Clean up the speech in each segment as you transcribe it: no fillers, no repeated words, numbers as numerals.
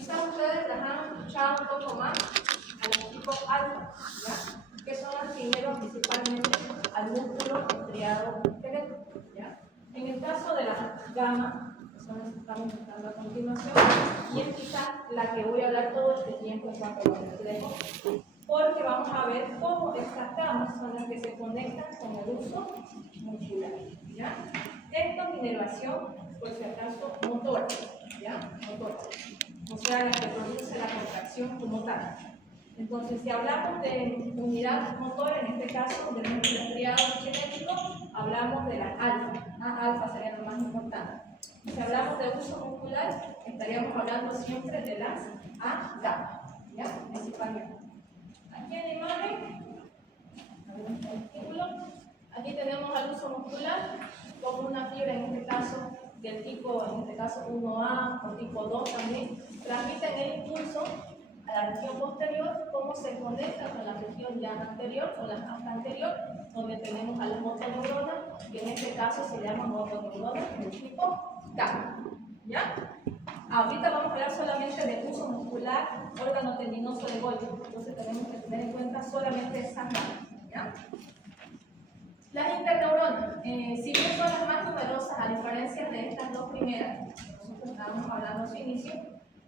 Quizás ustedes las han escuchado un poco más a los tipos alfa, ¿ya? Que son asigneros principalmente al músculo estriado esquelético, ¿ya? En el caso de la gamma, que son las que estamos mostrando a continuación, y es quizás la que voy a hablar todo este tiempo en cuanto a los reflejos, porque vamos a ver cómo estas gamas son las que se conectan con el uso muscular, ¿ya? Esto es inervación, por si acaso, motora, ¿ya? Motora. O sea, la que produce la contracción como tal. Entonces, si hablamos de unidad motora, en este caso del músculo estriado esquelético, hablamos de la alfa. Alfa sería lo más importante. Si hablamos de uso muscular, estaríamos hablando siempre de las A gamma, ¿ya? Principalmente. Aquí en la imagen, aquí tenemos al uso muscular como una fibra, en este caso del tipo, en este caso 1A o tipo 2 también, transmiten el impulso a la región posterior, como se conecta con la región ya anterior o la anterior, donde tenemos a las motoneuronas, que en este caso se llaman motoneuronas del tipo K. ¿Ya? Ahorita vamos a hablar solamente del uso muscular, órgano tendinoso de Golgi, entonces tenemos que tener en cuenta solamente esa gamas, ¿ya? Las interneuronas, si bien son las más numerosas, a diferencia de estas dos primeras, que nosotros estábamos hablando a su inicio,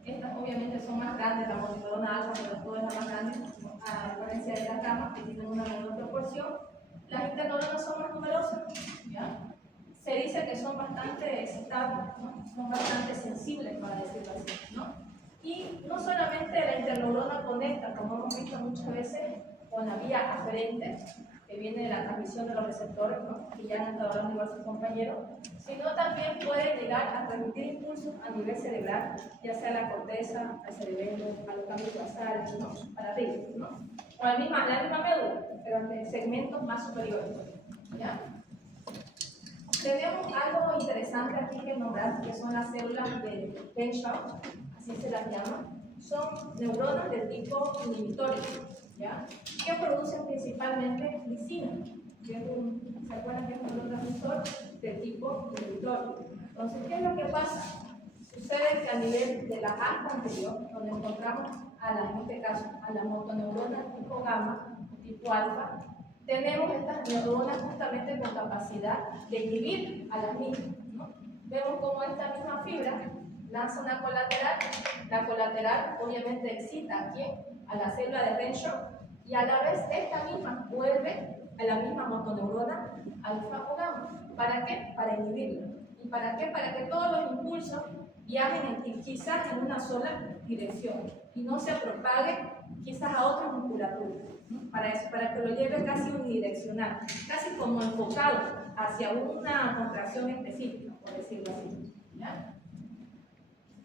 estas obviamente son más grandes, la motoneurona alfa sobre todo es la más grande, a diferencia de las gamas que tienen una menor proporción. Las interneuronas son más numerosas, ¿ya? Se dice que son bastante excitables, ¿no? Son bastante sensibles, para decirlo así, ¿no? Y no solamente la interneurona conecta, como hemos visto muchas veces, con la vía aferente, que viene de la transmisión de los receptores, ¿no? Que ya han estado hablando igual sus compañeros, sino también puede llegar a transmitir impulsos a nivel cerebral, ya sea a la corteza, al cerebelo, a los cambios basales, ¿no? Para arriba, ¿no? O la misma médula, pero en segmentos más superiores, ¿ya? Tenemos algo interesante aquí que nombrar, que son las células de Benshaw, así se las llama. Son neuronas de tipo inhibitorio, ¿ya? Que producen principalmente lisina. ¿Se acuerdan que es un neurotransmisor de tipo inhibitorio? Entonces, ¿qué es lo que pasa? Sucede que a nivel de la asta anterior, donde encontramos en este caso, a la motoneurona tipo gamma, tipo alfa, tenemos estas neuronas justamente con capacidad de inhibir a las mismas, ¿no? Vemos como esta misma fibra lanza una colateral, la colateral obviamente excita ¿a quién? A la célula de Benshaw, y a la vez esta misma vuelve a la misma motoneurona alfa o gamma. ¿Para qué? Para inhibirla. ¿Y para qué? Para que todos los impulsos viajen quizás en una sola dirección y no se propague quizás a otras musculaturas, ¿no? Para eso, para que lo lleve casi unidireccional, casi como enfocado hacia una contracción específica, por decirlo así, ¿ya?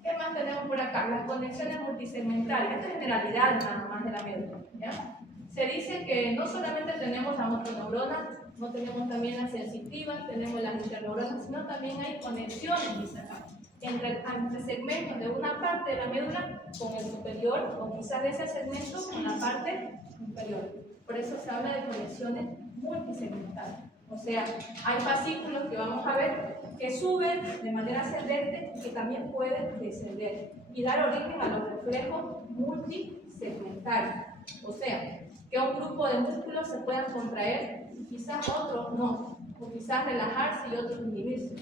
¿Qué más tenemos por acá? Las conexiones multisegmentales. Esta es generalidad nada más de la médula, ¿ya? Se dice que no solamente tenemos las motoneuronas, no tenemos también las sensitivas, tenemos las interneuronas, sino también hay conexiones, dice acá, entre segmentos de una parte de la médula con el superior, o quizás de ese segmento con la parte inferior. Por eso se habla de conexiones multisegmentales. O sea, hay fascículos que vamos a ver que suben de manera ascendente y que también pueden descender y dar origen a los reflejos multisegmentales. O sea, que un grupo de músculos se puedan contraer y quizás otros no, o quizás relajarse y otros inhibirse,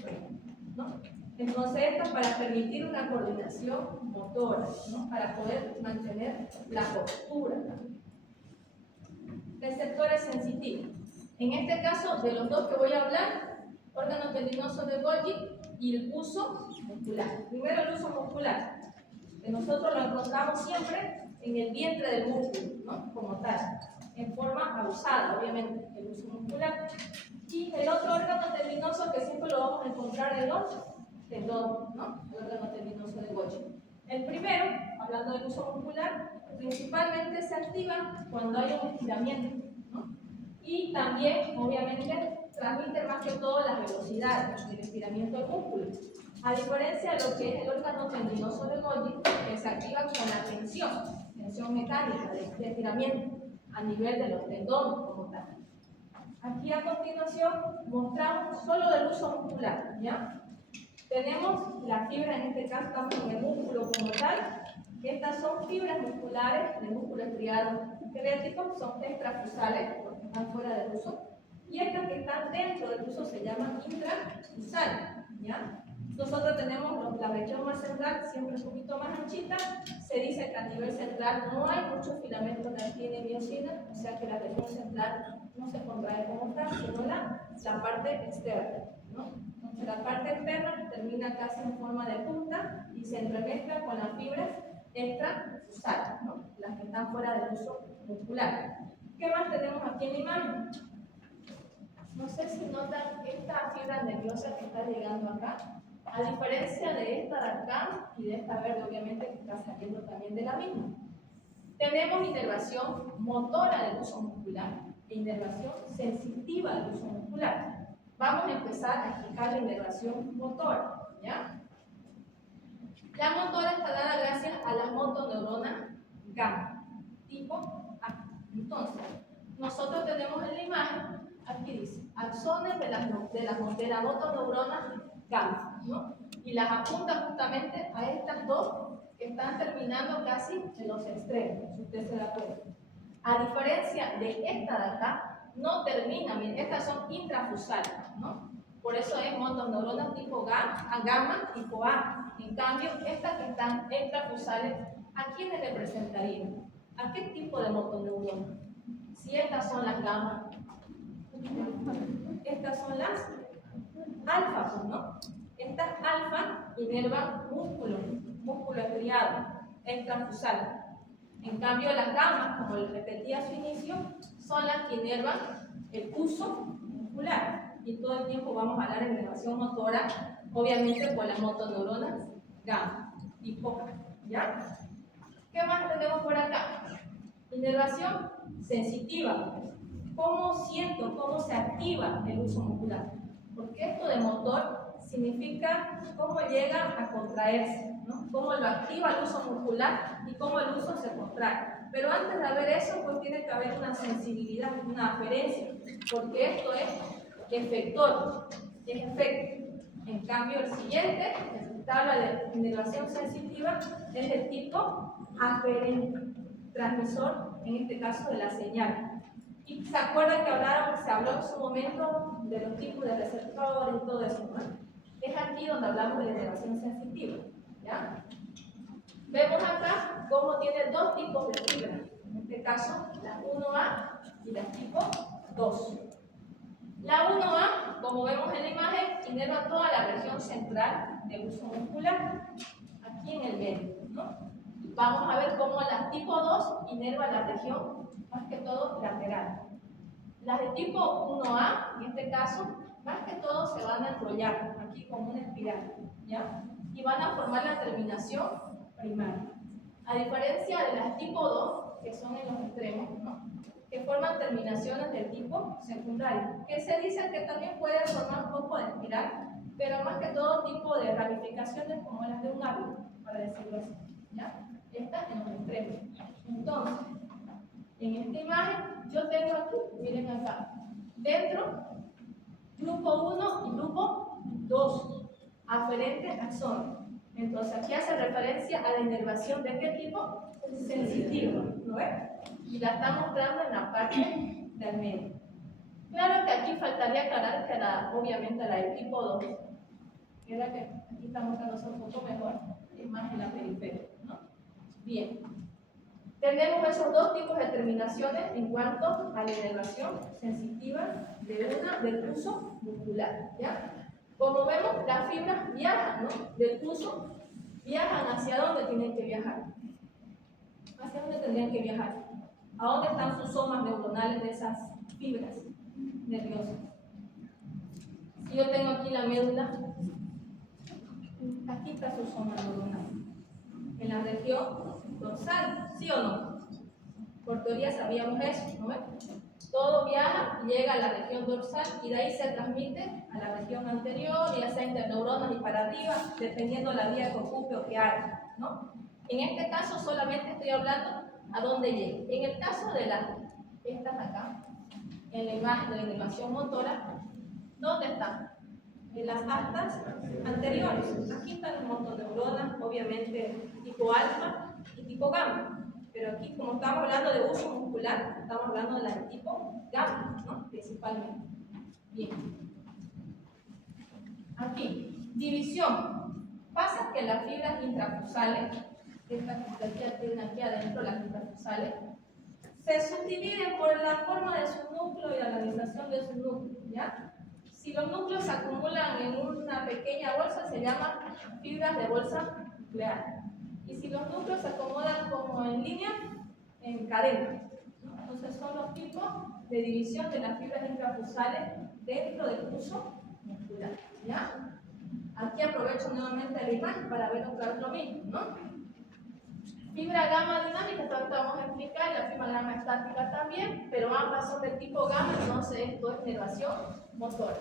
¿no? Entonces, esto es para permitir una coordinación motora, ¿no? Para poder mantener la postura. Receptores sensitivos. En este caso, de los dos que voy a hablar, órgano tendinoso de Golgi y el uso muscular. Primero el uso muscular, que nosotros lo encontramos siempre en el vientre del músculo, ¿no? Como tal, en forma abusada, obviamente, el uso muscular. Y el otro órgano tendinoso que siempre lo vamos a encontrar en los tendones, ¿no? El órgano tendinoso de Golgi. El primero, hablando del uso muscular, principalmente se activa cuando hay un estiramiento, ¿no? Y también, obviamente, transmite más que todo la velocidad del estiramiento del músculo. A diferencia de lo que es el órgano tendinoso de Golgi, que se activa con la tensión mecánica de estiramiento a nivel de los tendones como tal. Aquí a continuación mostramos solo del uso muscular, ¿ya? Tenemos la fibra, en este caso estamos en el músculo como tal, Estas son fibras musculares del músculo estriado esquelético, son extrafusales, porque están fuera del uso. Y estas que están dentro del uso se llaman intrafusales, ¿ya? Nosotros tenemos la región más central, siempre un poquito más anchita. Se dice que a nivel central no hay muchos filamentos de actina y miosina, o sea que la región central no se contrae como tal, sino la parte externa, ¿no? Entonces la parte externa termina casi en forma de punta y se entremezcla con las fibras extrafusales, ¿no? Las que están fuera del uso muscular. ¿Qué más tenemos aquí en la imagen? No sé si notan esta fibra nerviosa que está llegando acá. A diferencia de esta de acá y de esta verde, obviamente, que está saliendo también de la misma. Tenemos inervación motora del uso muscular e inervación sensitiva del uso muscular. Vamos a empezar a explicar la inervación motora, ¿ya? La motora está dada gracias a las motoneuronas gamma, tipo A. Entonces, nosotros tenemos en la imagen, aquí dice, axones de la motoneurona gamma, ¿no? Y las apunta justamente a estas dos que están terminando casi en los extremos, si usted se da cuenta. A diferencia de esta de acá, no termina, miren, estas son intrafusales, ¿no? Por eso es motoneuronas tipo gamma, tipo A. En cambio, estas que están extrafusales, ¿a quiénes representarían? ¿A qué tipo de motoneuronas? Si estas son las gamma, estas son las alfa, ¿no? Estas alfa inervan músculo estriado, extrafusal. En cambio, las gamas, como les repetí a su inicio, son las que inervan el uso muscular. Y todo el tiempo vamos a hablar de inervación motora, obviamente por las motoneuronas gamma, tipo A, ¿ya? ¿Qué más tenemos por acá? Inervación sensitiva. ¿Cómo siento, cómo se activa el uso muscular? Porque esto de motor significa cómo llega a contraerse, ¿no? Cómo lo activa el uso muscular y cómo el uso se contrae. Pero antes de haber eso, pues tiene que haber una sensibilidad, una aferencia, porque esto es efector, es efecto. En cambio, el siguiente, el que habla de inervación sensitiva, es el tipo aferente, transmisor, en este caso de la señal. Y se acuerdan que se habló en su momento de los tipos de receptores y todo eso, ¿no? Es aquí donde hablamos de la inervación sensitiva, ¿ya? Vemos acá cómo tiene dos tipos de fibras, en este caso la 1A y la tipo 2. La 1A, como vemos en la imagen, inerva toda la región central del uso muscular, aquí en el medio, ¿no? Vamos a ver cómo la tipo 2 inerva la región, más que todo lateral. Las de tipo 1A, en este caso, más que todo se van a enrollar aquí como una espiral, ¿ya? Y van a formar la terminación primaria. A diferencia de las tipo 2, que son en los extremos, ¿no? Que forman terminaciones del tipo secundario, que se dice que también puede formar un poco de espiral, pero más que todo tipo de ramificaciones como las de un árbol, para decirlo así, ¿ya? Estas en los extremos. Entonces, en esta imagen, yo tengo aquí, miren acá, dentro, grupo 1 y grupo 2, aferente axón. Entonces, aquí hace referencia a la inervación de qué tipo? Sensitiva, ¿no ves? Y la está mostrando en la parte del medio. Claro que aquí faltaría aclarar que obviamente la del tipo 2, que era que aquí está mostrándose un poco mejor, es más en la periferia, ¿no? Bien. Tenemos esos dos tipos de terminaciones en cuanto a la inervación sensitiva del uso muscular, ¿ya? Como vemos, las fibras viajan, ¿no? Del uso, viajan hacia dónde tienen que viajar. ¿Hacia dónde tendrían que viajar? ¿A dónde están sus somas neuronales de esas fibras nerviosas? Si yo tengo aquí la médula, aquí está su soma neuronal. En la región dorsal, ¿sí o no? Por teoría sabíamos eso, ¿no ves? Todo viaja, llega a la región dorsal y de ahí se transmite a la región anterior, ya sea interneuronas y para arriba, dependiendo de la vía que ocupe o que haga, ¿no? En este caso solamente estoy hablando a dónde llegue. En el caso de estas acá, en la imagen de la inervación motora, ¿dónde están? En las astas anteriores. Aquí están las motoneuronas, obviamente tipo alfa, tipo gamma. Pero aquí, como estamos hablando de uso muscular, estamos hablando de la de tipo gamma, ¿no? Principalmente. Bien. Aquí, división. Pasa que las fibras intrafusales, estas que tienen aquí adentro, las intrafusales, se subdividen por la forma de su núcleo y la organización de su núcleo, ¿ya? Si los núcleos se acumulan en una pequeña bolsa, se llaman fibras de bolsa nuclear. Y si los núcleos se acomodan como en línea, en cadena, ¿no? Entonces son los tipos de división de las fibras intrafusales dentro del uso muscular, ¿ya? Aquí aprovecho nuevamente la imagen para ver otra vez lo mismo, ¿no? Fibra gamma dinámica, esto vamos a explicar, y la fibra gamma estática también, pero ambas son del tipo gamma, entonces esto es nervación motora.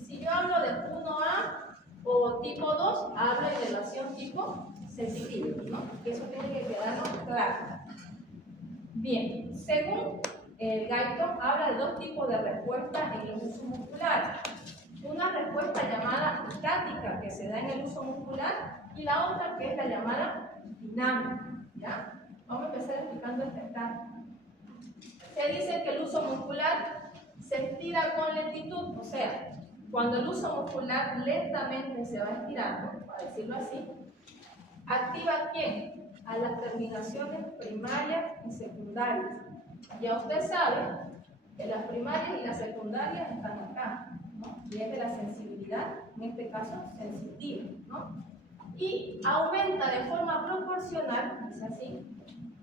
Y si yo hablo de 1A o tipo 2, hablo de nervación tipo sensitivo, ¿no? Eso tiene que quedarnos claro. Bien, según el Guyton, habla de dos tipos de respuesta en el uso muscular. Una respuesta llamada estática, que se da en el uso muscular, y la otra que es la llamada dinámica. ¿Ya? Vamos a empezar explicando esta etapa. Se dice que el uso muscular se estira con lentitud, o sea, cuando el uso muscular lentamente se va estirando, para decirlo así, activa ¿a quién? A las terminaciones primarias y secundarias. Ya usted sabe que las primarias y las secundarias están acá, ¿no? Y es de la sensibilidad, en este caso sensitiva, ¿no? Y aumenta de forma proporcional, es así,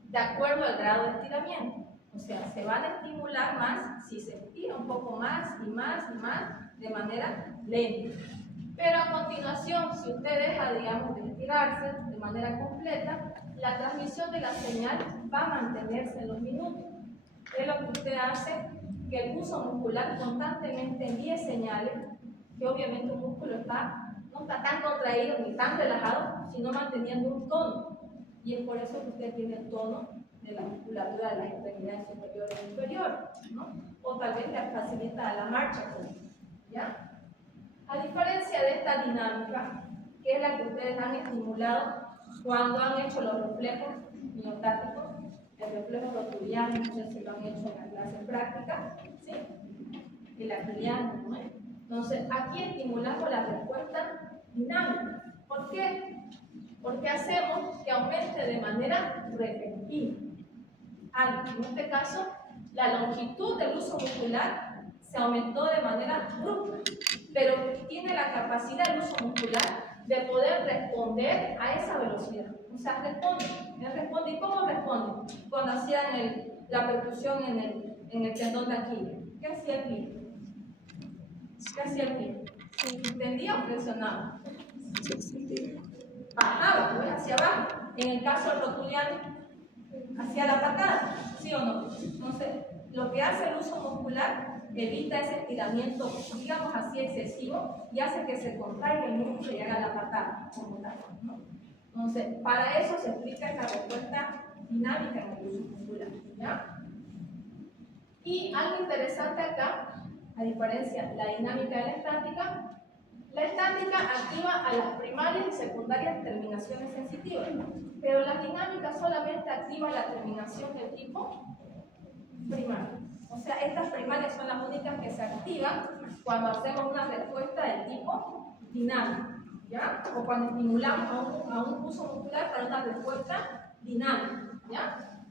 de acuerdo al grado de estiramiento. O sea, se van a estimular más si se estira un poco más y más y más de manera lenta. Pero a continuación, si usted deja, digamos, de estirarse de manera completa, la transmisión de la señal va a mantenerse en los minutos. Es lo que usted hace que el uso muscular constantemente envíe señales, que obviamente un músculo no está tan contraído ni tan relajado, sino manteniendo un tono. Y es por eso que usted tiene el tono de la musculatura de las extremidades superior e inferior, ¿no? O tal vez le facilita la marcha, ¿ya? A diferencia de esta dinámica, que es la que ustedes han estimulado cuando han hecho los reflejos miotáticos, el reflejo rotuliano, muchos se lo han hecho en la clase práctica, ¿sí? El aquiliano, ¿no? Entonces, aquí estimulamos la respuesta dinámica. ¿Por qué? Porque hacemos que aumente de manera repentina. En este caso, la longitud del uso muscular se aumentó de manera abrupta, pero tiene la capacidad el uso muscular de poder responder a esa velocidad. O sea, responde. ¿Y cómo responde? Cuando hacían la percusión en el tendón de Aquiles. ¿Qué hacía el pie? ¿Qué hacía el pie? ¿Tendía o presionaba? Bajaba, pues, hacia abajo. En el caso del rotuliano, hacia la patada, ¿sí o no? Entonces, lo que hace el uso muscular evita ese estiramiento, digamos así, excesivo, y hace que se contraiga el músculo y haga la patada, como tal, ¿no? Entonces, para eso se explica esta respuesta dinámica en el uso muscular, ¿ya? Y algo interesante acá, a diferencia de la dinámica de la estática activa a las primarias y secundarias terminaciones sensitivas, pero la dinámica solamente activa la terminación del tipo primario. O sea, estas primarias son las únicas que se activan cuando hacemos una respuesta del tipo dinámico, ¿ya? O cuando estimulamos a un uso muscular para una respuesta dinámica, ¿ya?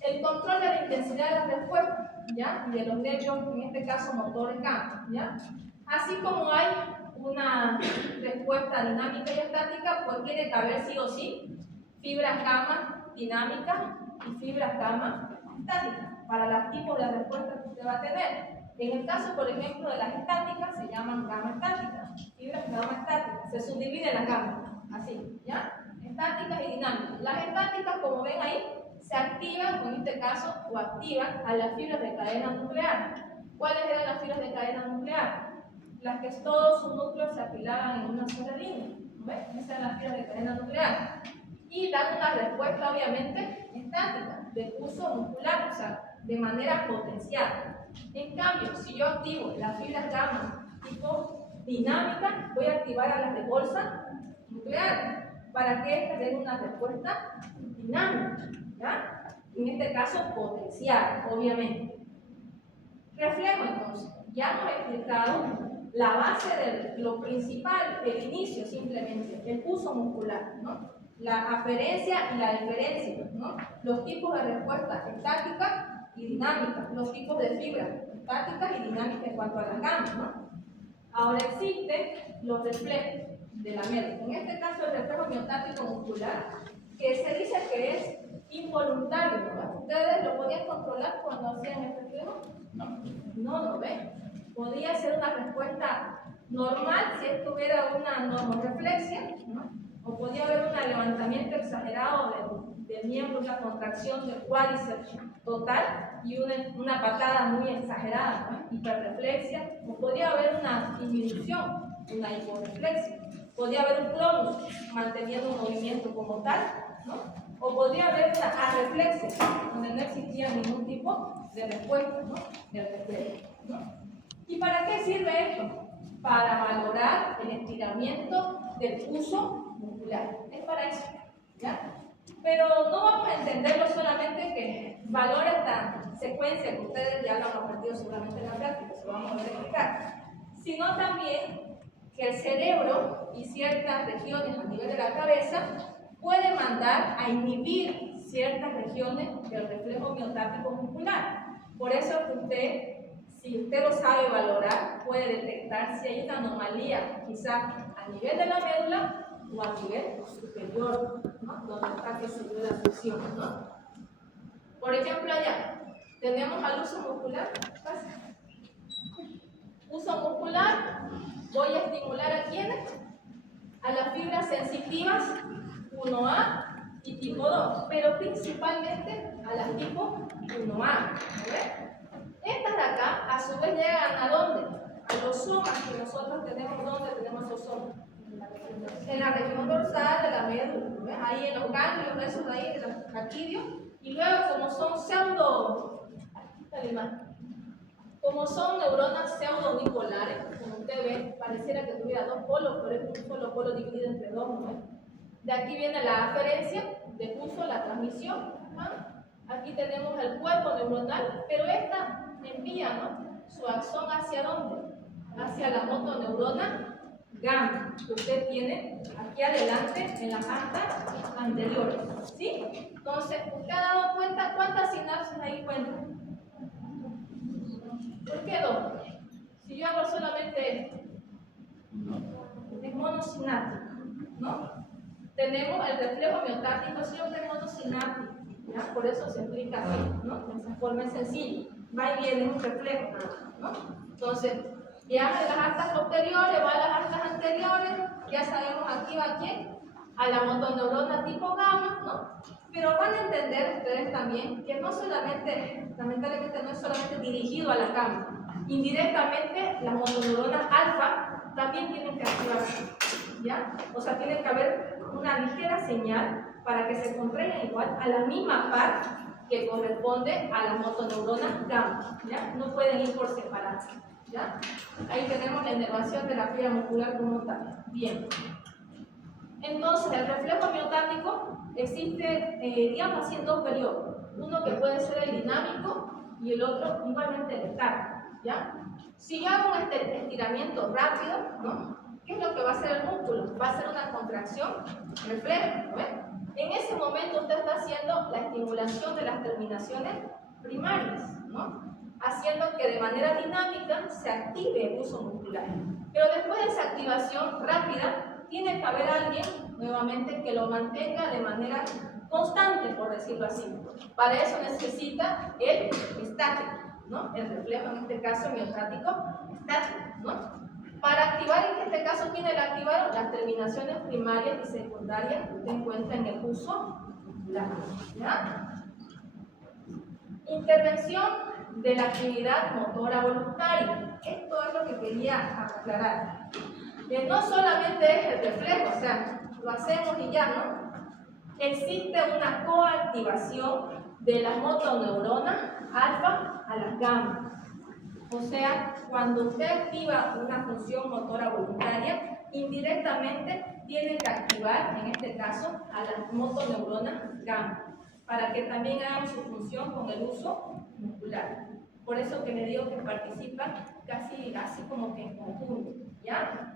El control de la intensidad de la respuesta, ¿ya? Y de los nervios, en este caso motores gamma, ¿ya? Así como hay una respuesta dinámica y estática, pues tiene que haber sí o sí fibras gamma dinámicas y fibras gamma estáticas para los tipos de respuestas que usted va a tener. En el caso, por ejemplo, de las estáticas, se llaman gamma estáticas, fibras gamma estáticas, se subdividen las gammas, así, ¿ya? Estáticas y dinámicas. Las estáticas, como ven ahí, se activan, o en este caso, o activan a las fibras de cadena nuclear. ¿Cuáles eran las fibras de cadena nuclear? Las que todos sus núcleos se apilaban en una sola línea, ¿no ves? Esas eran las fibras de cadena nuclear. Y dan una respuesta, obviamente, estática, de uso muscular, o sea, de manera potencial. En cambio, si yo activo las fibras gamma tipo dinámica, voy a activar a las de bolsa nuclear, para que éstas den una respuesta dinámica, ¿ya? En este caso, potencial, obviamente. Reflejo, entonces, ya hemos explicado la base de lo principal, el inicio simplemente, el uso muscular, ¿no? La aferencia y la deferencia, ¿no? Los tipos de respuesta estática y dinámica, los tipos de fibras estáticas y dinámicas en cuanto a las gamas, ¿no? Ahora existen los reflejos de la médula. En este caso, el reflejo miotático muscular, que se dice que es involuntario, ¿no? ¿Ustedes lo podían controlar cuando hacían el reflejo? No lo ven. Podría ser una respuesta normal si estuviera una normoreflexia, ¿no? O podría haber un levantamiento exagerado del miembro, una contracción del cuádriceps total y una patada muy exagerada, ¿no? Hiperreflexia, o podría haber una disminución, una hiporreflexia. Podría haber un clonus manteniendo un movimiento como tal, ¿no? O podría haber una arreflexia, donde no existía ningún tipo de respuesta, ¿no? Del reflejo, ¿no? ¿Y para qué sirve esto? Para valorar el estiramiento del uso muscular. Es para eso, ¿ya? Pero no vamos a entenderlo solamente que valora esta secuencia que ustedes ya lo han aprendido seguramente en la práctica, se lo vamos a verificar, sino también que el cerebro y ciertas regiones a nivel de la cabeza puede mandar a inhibir ciertas regiones del reflejo miotático muscular. Por eso que usted, si usted lo sabe valorar, puede detectar si hay una anomalía, quizás a nivel de la médula o a nivel superior, ¿no? Donde está que se dio la fusión, ¿no? Por ejemplo, allá tenemos al uso muscular. Uso muscular, voy a estimular a quiénes? A las fibras sensitivas 1A y tipo 2, pero principalmente a las tipo 1A. Estas de acá, a su vez, llegan ¿a dónde? A los somas que nosotros tenemos. ¿Dónde tenemos los somas? En la región dorsal de la médula, ¿ves? Ahí en los ganglios, esos de ahí, de los raquídeos. Y luego, como son como son neuronas pseudo-unipolares, como usted ve, pareciera que tuviera dos polos, pero es un solo polo dividido entre dos, ¿no? De aquí viene la aferencia, de uso, la transmisión, ¿no? Aquí tenemos el cuerpo neuronal, pero esta envía, ¿no? Su axón ¿hacia dónde? Hacia la motoneurona gamma, que usted tiene aquí adelante en las astas anteriores, ¿sí? Entonces, ¿usted ha dado cuenta cuántas sinapsis ahí cuentan? ¿Por qué dos? Si yo hago solamente esto, es monosináptico, ¿no? Tenemos el reflejo miotático siempre es monosináptico, ¿ya? Por eso se explica así, ¿no? De esa forma es sencilla. Va y viene un reflejo, ¿no? Entonces, viaja de las astas posteriores, va a las astas anteriores, ya sabemos aquí va a quién, a la motoneurona tipo gamma, ¿no? Pero van a entender ustedes también que no solamente, lamentablemente no es solamente dirigido a la gamma, indirectamente las motoneuronas alfa también tienen que activarse, ¿ya? O sea, tiene que haber una ligera señal para que se contraigan igual a la misma par que corresponde a las motoneuronas gamma, ¿ya? No pueden ir por separado, ¿ya? Ahí tenemos la inervación de la fibra muscular como tal. Bien. Entonces, el reflejo miotático existe, digamos así, en dos periodos. Uno que puede ser el dinámico y el otro igualmente el estático, ¿ya? Si yo hago un estiramiento rápido, ¿no? ¿Qué es lo que va a hacer el músculo? Va a ser una contracción reflejo, ¿no? En ese momento usted está haciendo la estimulación de las terminaciones primarias, ¿no? Haciendo que de manera dinámica se active el uso muscular. Pero después de esa activación rápida, tiene que haber alguien, nuevamente, que lo mantenga de manera constante, por decirlo así. Para eso necesita el estático, ¿no? El reflejo, en este caso, miotático estático, ¿no? Para activar, en este caso, ¿quién le activaron? Las terminaciones primarias y secundarias que usted encuentra en el uso muscular, ¿ya? Intervención de la actividad motora voluntaria. Esto es lo que quería aclarar. Que no solamente es el reflejo, o sea, lo hacemos y ya, ¿no? Existe una coactivación de la motoneurona alfa a las gamma. O sea, cuando usted activa una función motora voluntaria, indirectamente tiene que activar, en este caso, a las motoneuronas gamma, para que también hagan su función con el uso muscular. Por eso que le digo que participan casi como que en conjunto, ¿ya?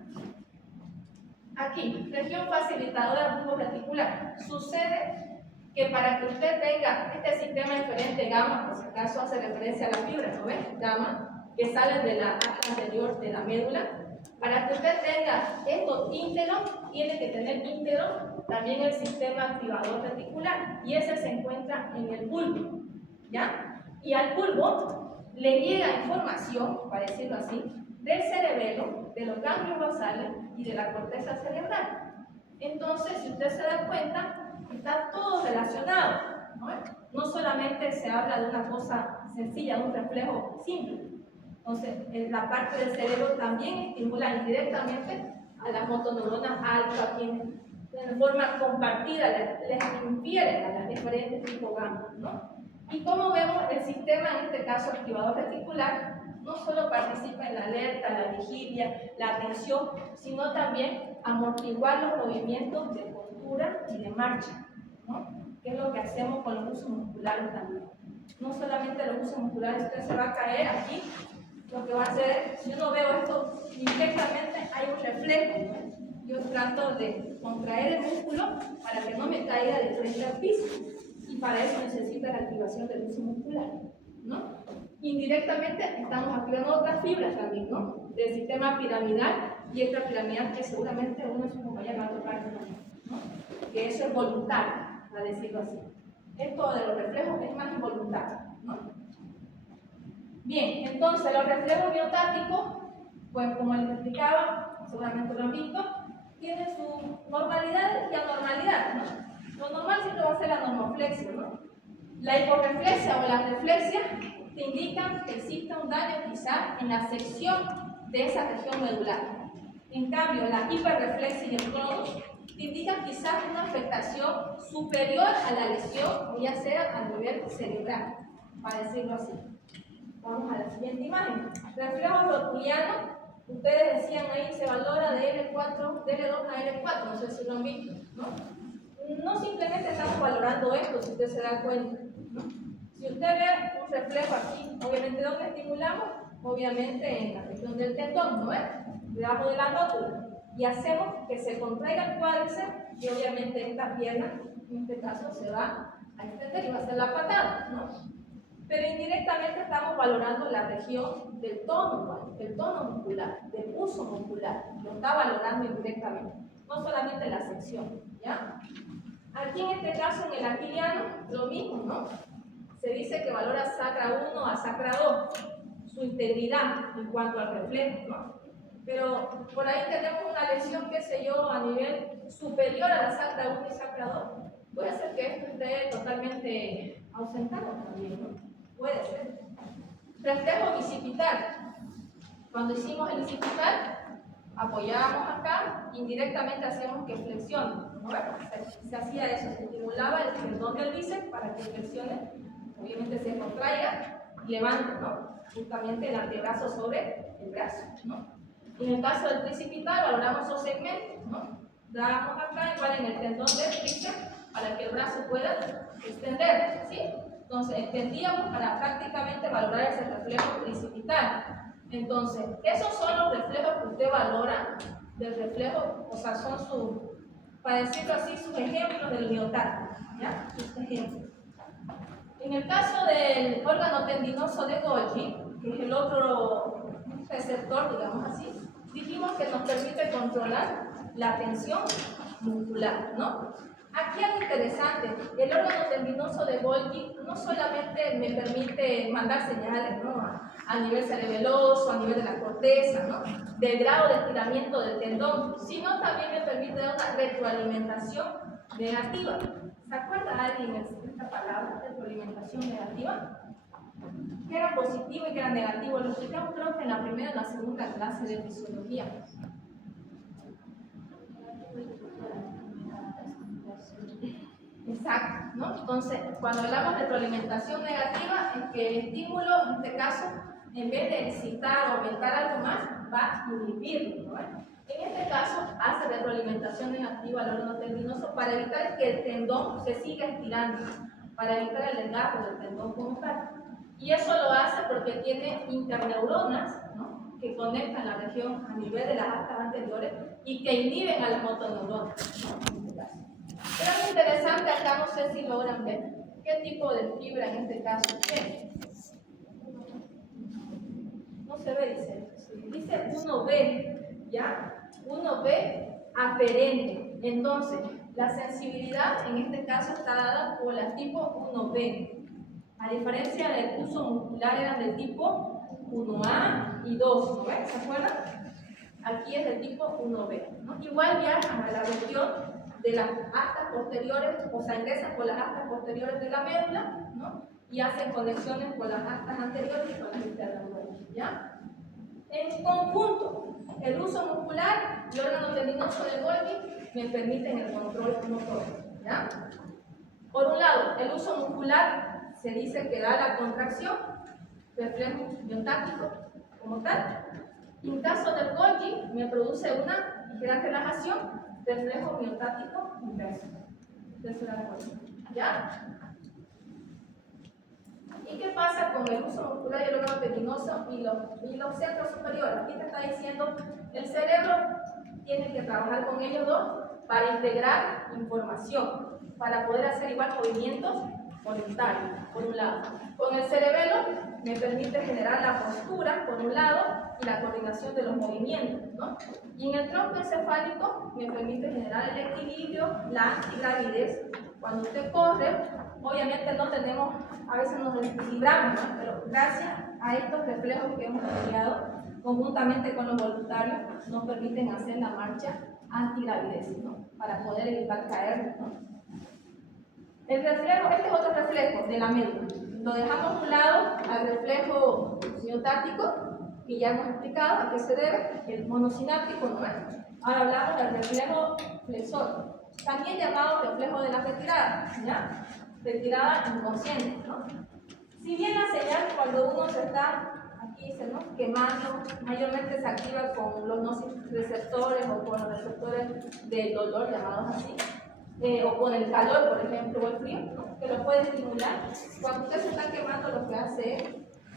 Aquí, región facilitadora bulbo reticular. Sucede que para que usted tenga este sistema diferente gamma, por si acaso hace referencia a la fibra, ¿no ves? Gamma, que salen de la asta anterior de la médula. Para que usted tenga esto íntegro, tiene que tener íntegro también el sistema activador reticular, y ese se encuentra en el bulbo, ¿ya? Y al bulbo le llega información, para decirlo así, del cerebelo, de los ganglios basales y de la corteza cerebral. Entonces, si usted se da cuenta, está todo relacionado, ¿no? No solamente se habla de una cosa sencilla, de un reflejo simple. Entonces, la parte del cerebro también estimula indirectamente a las motoneuronas alfa, quienes de forma compartida les infieren a las diferentes tipos gamma, ¿no? Y como vemos, el sistema, en este caso activador reticular, no solo participa en la alerta, la vigilia, la atención, sino también amortiguar los movimientos de postura y de marcha, ¿no? Que es lo que hacemos con los usos musculares también. No solamente los usos musculares, usted se va a caer aquí, lo que va a hacer, si yo no veo esto directamente, hay un reflejo, ¿no? Yo trato de contraer el músculo para que no me caiga de frente al piso, y para eso necesita la activación del uso muscular, ¿no? Indirectamente estamos activando otras fibras también, ¿no? Del sistema piramidal y extrapiramidal, que seguramente uno de sus compañeros va a tocar, ¿no? Que eso es voluntario, a decirlo así. Esto de los reflejos es más involuntario, ¿no? Bien, entonces los reflejos miotáticos, pues como les explicaba, seguramente lo han visto, tienen su normalidad y anormalidad, ¿no? Lo normal siempre va a ser la normoflexia, ¿no? La hiporreflexia o la reflexia te indican que existe un daño quizá en la sección de esa región medular. En cambio, la hiperreflexia y el clonus te indican quizás una afectación superior a la lesión, o ya sea a nivel cerebral, para decirlo así. Vamos a la siguiente imagen. Reflejo rotuliano, ustedes decían ahí, se valora de L4, de L2 a L4, no sé si lo han visto, ¿no? No simplemente estamos valorando esto, si usted se da cuenta, ¿no? Si usted ve un reflejo aquí, obviamente, ¿dónde estimulamos? Obviamente en la región del tendón, ¿no es? Debajo de la rótula. Y hacemos que se contraiga el cuádriceps, y obviamente esta pierna, en este caso, se va a extender y va a ser la patada, ¿no? Pero indirectamente estamos valorando la región del tono muscular, del uso muscular. Lo está valorando indirectamente, no solamente la sección, ¿ya? Aquí en este caso, en el aquiliano, lo mismo, ¿no? Se dice que valora sacra 1 a sacra 2, su integridad en cuanto al reflejo, ¿no? Pero por ahí tenemos una lesión, qué sé yo, a nivel superior a la sacra 1 y sacra 2. Puede ser que esto esté totalmente ausentado también, ¿no? Puede ser. Reflejo bicipital. Cuando hicimos el bicipital, apoyábamos acá, indirectamente hacíamos que flexione, ¿no? Se hacía eso, se estimulaba el tendón del bíceps para que flexione, obviamente se contraiga y levante, ¿no? Justamente el antebrazo sobre el brazo, ¿no? Y en el caso del tricipital valoramos esos segmentos, ¿no? Damos acá igual en el tendón del bíceps para que el brazo pueda extender, ¿sí? Entonces extendíamos para prácticamente valorar ese reflejo tricipital. Entonces, esos son los reflejos que usted valora del reflejo, o sea, son sus, para decirlo así, sus ejemplos del miotático, ¿ya? Sus ejemplos. En el caso del órgano tendinoso de Golgi, que es el otro receptor, digamos así, dijimos que nos permite controlar la tensión muscular, ¿no? Aquí algo interesante, el órgano tendinoso de Golgi no solamente me permite mandar señales, ¿no? A nivel cerebeloso, a nivel de la corteza, ¿no? Del grado de estiramiento del tendón, sino también me permite dar una retroalimentación negativa. ¿Se acuerda alguien de esta palabra, retroalimentación negativa? ¿Qué era positivo y qué era negativo? Lo explicamos creo que en la primera y la segunda clase de fisiología. Exacto, ¿no? Entonces, cuando hablamos de retroalimentación negativa, es que el estímulo, en este caso, en vez de excitar o aumentar algo más, va a inhibirlo, ¿no? En En este caso, hace retroalimentación negativa al órgano tendinoso para evitar que el tendón se siga estirando, para evitar el desgaste del tendón como tal. Y eso lo hace porque tiene interneuronas, ¿no?, que conectan la región a nivel de las astas anteriores y que inhiben a las motoneuronas, ¿no?, en este caso. Pero es interesante acá, no sé si logran ver qué tipo de fibra en este caso tiene. No se ve, dice 1B, ¿ya? 1B aferente. Entonces, la sensibilidad en este caso está dada por la tipo 1B. A diferencia del uso muscular, eran del tipo 1A y 2, ¿no ves? ¿Se acuerdan? Aquí es del tipo 1B, ¿no? Igual viajan a la región de las astas posteriores, o sea, ingresan por las astas posteriores de la médula, ¿no?, y hacen conexiones con las astas anteriores y con las interneuronas, ¿ya? En conjunto, el uso muscular y órgano tendinoso de Golgi me permiten el control motor, ¿ya? Por un lado, el uso muscular se dice que da la contracción, reflejo miotáctico como tal. Y en caso del Golgi, me produce una ligera relajación, reflejo miotático inverso. ¿Ya? ¿Y qué pasa con el uso muscular y el órgano tendinoso y los centros superiores? Aquí te está diciendo, el cerebro tiene que trabajar con ellos dos para integrar información, para poder hacer igual movimientos voluntarios, por un lado. Con el cerebelo me permite generar la postura, por un lado, y la coordinación de los movimientos, ¿no? Y en el tronco encefálico me permite generar el equilibrio, la antigravidez. Cuando usted corre, obviamente no tenemos, a veces nos desequilibramos, ¿no?, pero gracias a estos reflejos que hemos estudiado conjuntamente con los voluntarios, nos permiten hacer la marcha antigravidez, ¿no?, para poder evitar caer, ¿no? El reflejo, este es otro reflejo de la médula. Lo dejamos a un lado al reflejo miotático, que ya hemos explicado a qué se debe, el monosináptico, ¿no es? Ahora hablamos del reflejo flexor, también llamado reflejo de la retirada, ¿ya? Retirada inconsciente, ¿no? Si bien la señal cuando uno se está, aquí dice, ¿no?, quemando, mayormente se activa con los nociceptores o con los receptores del dolor, llamados así, o con el calor, por ejemplo, o el frío, ¿no?, que lo puede estimular. Cuando usted se está quemando, lo que hace es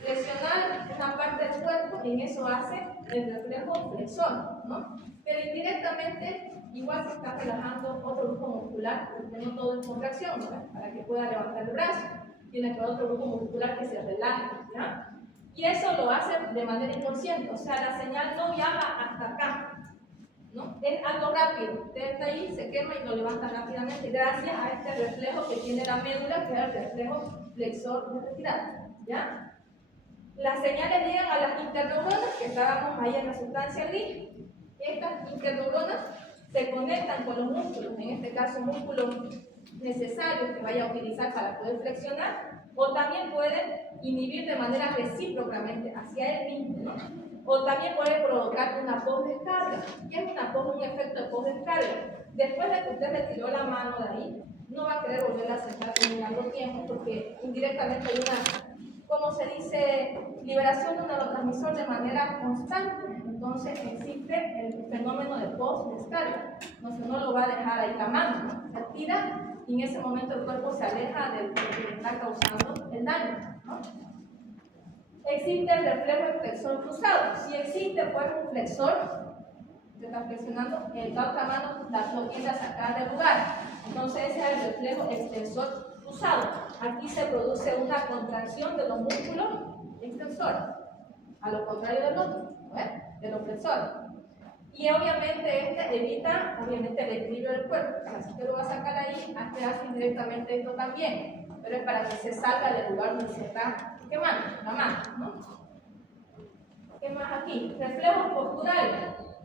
presionar una parte del cuerpo, y en eso hace el reflejo flexor, ¿no? Pero indirectamente, igual se está relajando otro grupo muscular, porque no todo es contracción, ¿no?, para que pueda levantar el brazo. Tiene que otro grupo muscular que se relaje, ¿ya? Y eso lo hace de manera inconsciente, o sea, la señal no viaja hasta acá, ¿no? Es algo rápido. Usted está ahí, se quema y lo levanta rápidamente gracias a este reflejo que tiene la médula, que es el reflejo flexor de retirada, ¿ya? Las señales llegan a las interneuronas, que estábamos ahí en la sustancia gris. Estas interneuronas se conectan con los músculos, en este caso músculos necesarios que vaya a utilizar para poder flexionar, o también pueden inhibir de manera recíprocamente hacia él mismo, ¿no? O también puede provocar una postdescarga. ¿Qué es un efecto de postdescarga? Después de que usted retiró la mano de ahí, no va a querer volver a sentar por un largo tiempo, porque indirectamente hay una, como se dice, liberación de un neurotransmisor de manera constante. Entonces existe el fenómeno de post-descarga. Entonces no lo va a dejar ahí la mano, ¿no? Se tira y en ese momento el cuerpo se aleja del que le está causando el daño, ¿no? Existe el reflejo flexor cruzado. Si existe pues un flexor, se está flexionando, la otra mano lo tiende a sacar del lugar. Entonces ese es el reflejo extensor cruzado. Aquí se produce una contracción de los músculos extensores, a lo contrario del otro, ¿no?, de los flexores. Y obviamente este evita el equilibrio del cuerpo. O sea, si usted lo va a sacar ahí, hace indirectamente esto también, pero es para que se salga del lugar donde se está quemando la mano, ¿no? ¿Qué más aquí? Reflejos posturales.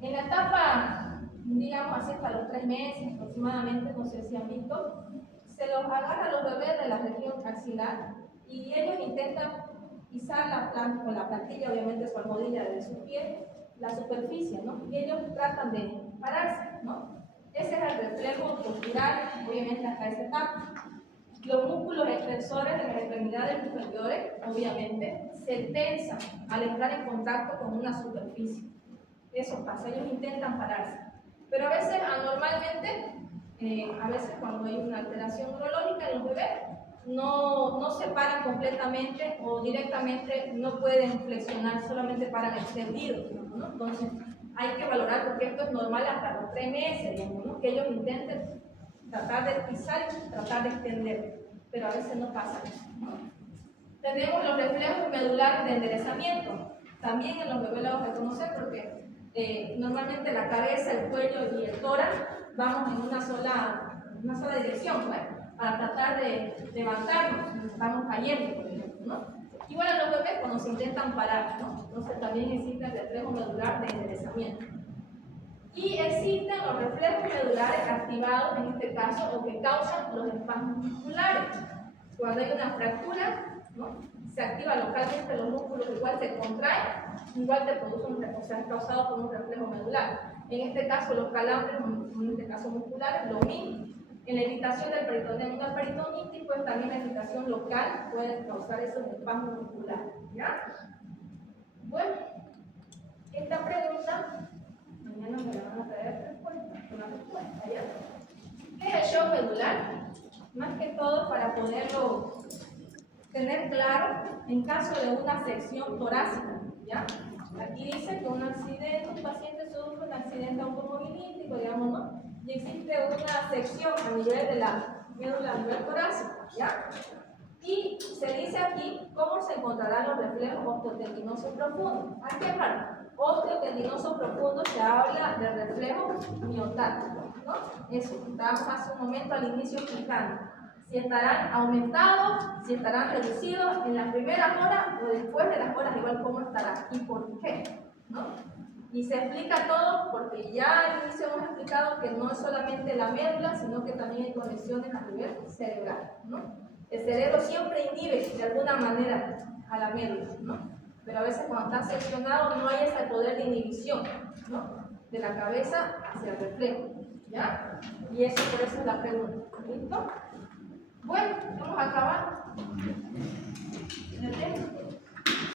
En la etapa, digamos así, hasta los 3 meses aproximadamente, no sé si han visto, se los agarra a los bebés de la región axilar y ellos intentan pisar con la plantilla, obviamente su almohadilla de sus pies, la superficie, ¿no? Y ellos tratan de pararse, ¿no? Ese es el reflejo postural, obviamente hasta esa etapa. Los músculos extensores de las extremidades inferiores, obviamente, se tensan al entrar en contacto con una superficie. Eso pasa, ellos intentan pararse. Pero a veces, anormalmente, a veces cuando hay una alteración neurológica en los bebés, no se paran completamente o directamente no pueden flexionar, solamente paran extendidos, ¿no? Entonces, hay que valorar porque esto es normal hasta los 3 meses, digamos, ¿no? Que ellos intenten tratar de pisar y tratar de extender, pero a veces no pasa eso, ¿no? Tenemos los reflejos medulares de enderezamiento. También en los bebés los vamos a reconocer porque normalmente la cabeza, el cuello y el tórax vamos en una sola dirección, ¿no? Para tratar de levantarnos, estamos cayendo, por ejemplo, ¿no? Igual en los bebés cuando se intentan parar, ¿no? Entonces también existe el reflejo medular de enderezamiento. Y existen los reflejos medulares activados en este caso o que causan los espasmos musculares. Cuando hay una fractura, ¿no? Se activa localmente los músculos, igual se contraen, igual te produce o sea, es causado por un reflejo medular. En este caso los calambres, en este caso musculares, lo mismo. En la irritación del peritoneo, una peritonitis, pues también la irritación local puede causar esos espasmos musculares, ¿ya? Bueno, esta pregunta, mañana me la van a traer una respuesta, ¿ya? ¿Qué es el shock medular? Más que todo para poderlo tener claro en caso de una sección torácica, ¿ya? Aquí dice que un paciente sufre un accidente automovilístico, digamos, ¿no? Y existe una sección a nivel de la médula a nivel torácica, ¿ya? Y se dice aquí cómo se encontrarán los reflejos osteotendinosos profundos. ¿A qué hablar? Osteotendinoso profundo se habla de reflejo miotático, ¿no? Eso, estábamos hace un momento al inicio explicando. Si estarán aumentados, si estarán reducidos en las primeras horas o después de las horas, igual cómo estará y por qué, ¿no? Y se explica todo porque ya al inicio hemos explicado que no es solamente la médula, sino que también hay conexiones a nivel cerebral, ¿no? El cerebro siempre inhibe de alguna manera a la médula, ¿no? Pero a veces cuando está seccionado no hay ese poder de inhibición, ¿no? De la cabeza hacia el reflejo, ¿ya? Y eso por eso es la pregunta, ¿listo? Bueno, vamos a acabar.